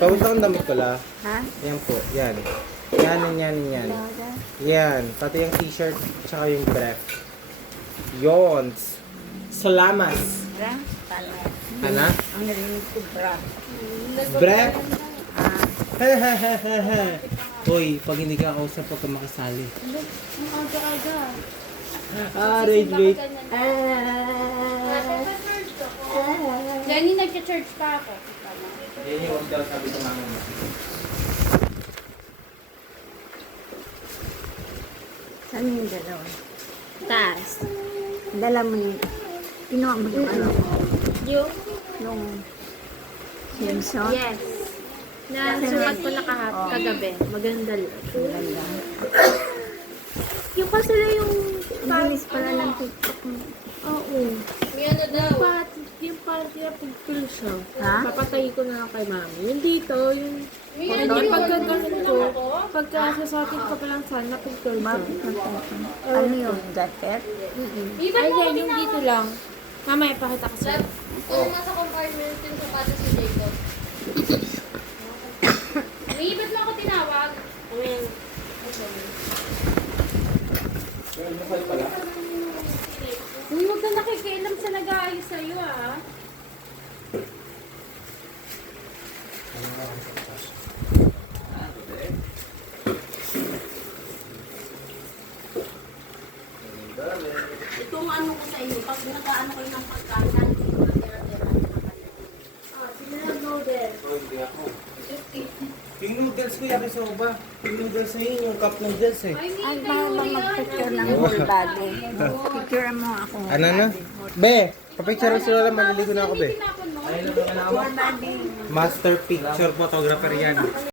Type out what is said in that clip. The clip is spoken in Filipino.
Pawis akong damit ko la. Ha? Yan po, yan. Yan. Yan, pati yung t-shirt, tsaka yung brief. Yon. Salamat. Bra? Pala. Ana? Ang narinig ko, bra. Brief? Ah. Hoy, pag hindi ka kausap, huwag ka makasali. Ang aga-aga. Wait. Jenny, nag-church pa ako. Yan yung daw sabi ko mama mo. Saan yung dalawa? Taas. Dala mo yung... Kinuha mo yung ano? Yung? Yung shot? Yes. Sumat ko na kagabi. Maganda lang. Ganda. Yung kasi lang yung... Bilis pala ng TikTok mo. Oo. May ano daw? Yung party na pagpil siya. Ha? Papatay ko na lang kay mami. Yung dito, yung... Yung pagkaganon ko, pagka sasakin ko pa lang sana, pagpil siya. Bakit nagtatang? Ano yung jacket? Ay, yan, yung dito lang. Mamaya, pakita ko sa'yo. Kung nasa compartment yung sapatos si Jacob. May ba't mo ako tinawag? Amen. Huwag ka nakikialam sa nag-aayos sa'yo, ah. Itong ano ko sa inyo, pag nakaano kayo ng pagkain, hindi ko na tira-tira. Yung noodles ko, yakisoba. Yung noodles na yun, yung cup noodles eh. Ay, baka ba mag-picture ng whole body? Picture mo ako. Ano na? Be, papicture sila lang, maliligo na ako be. Whole body. Master picture photographer yan.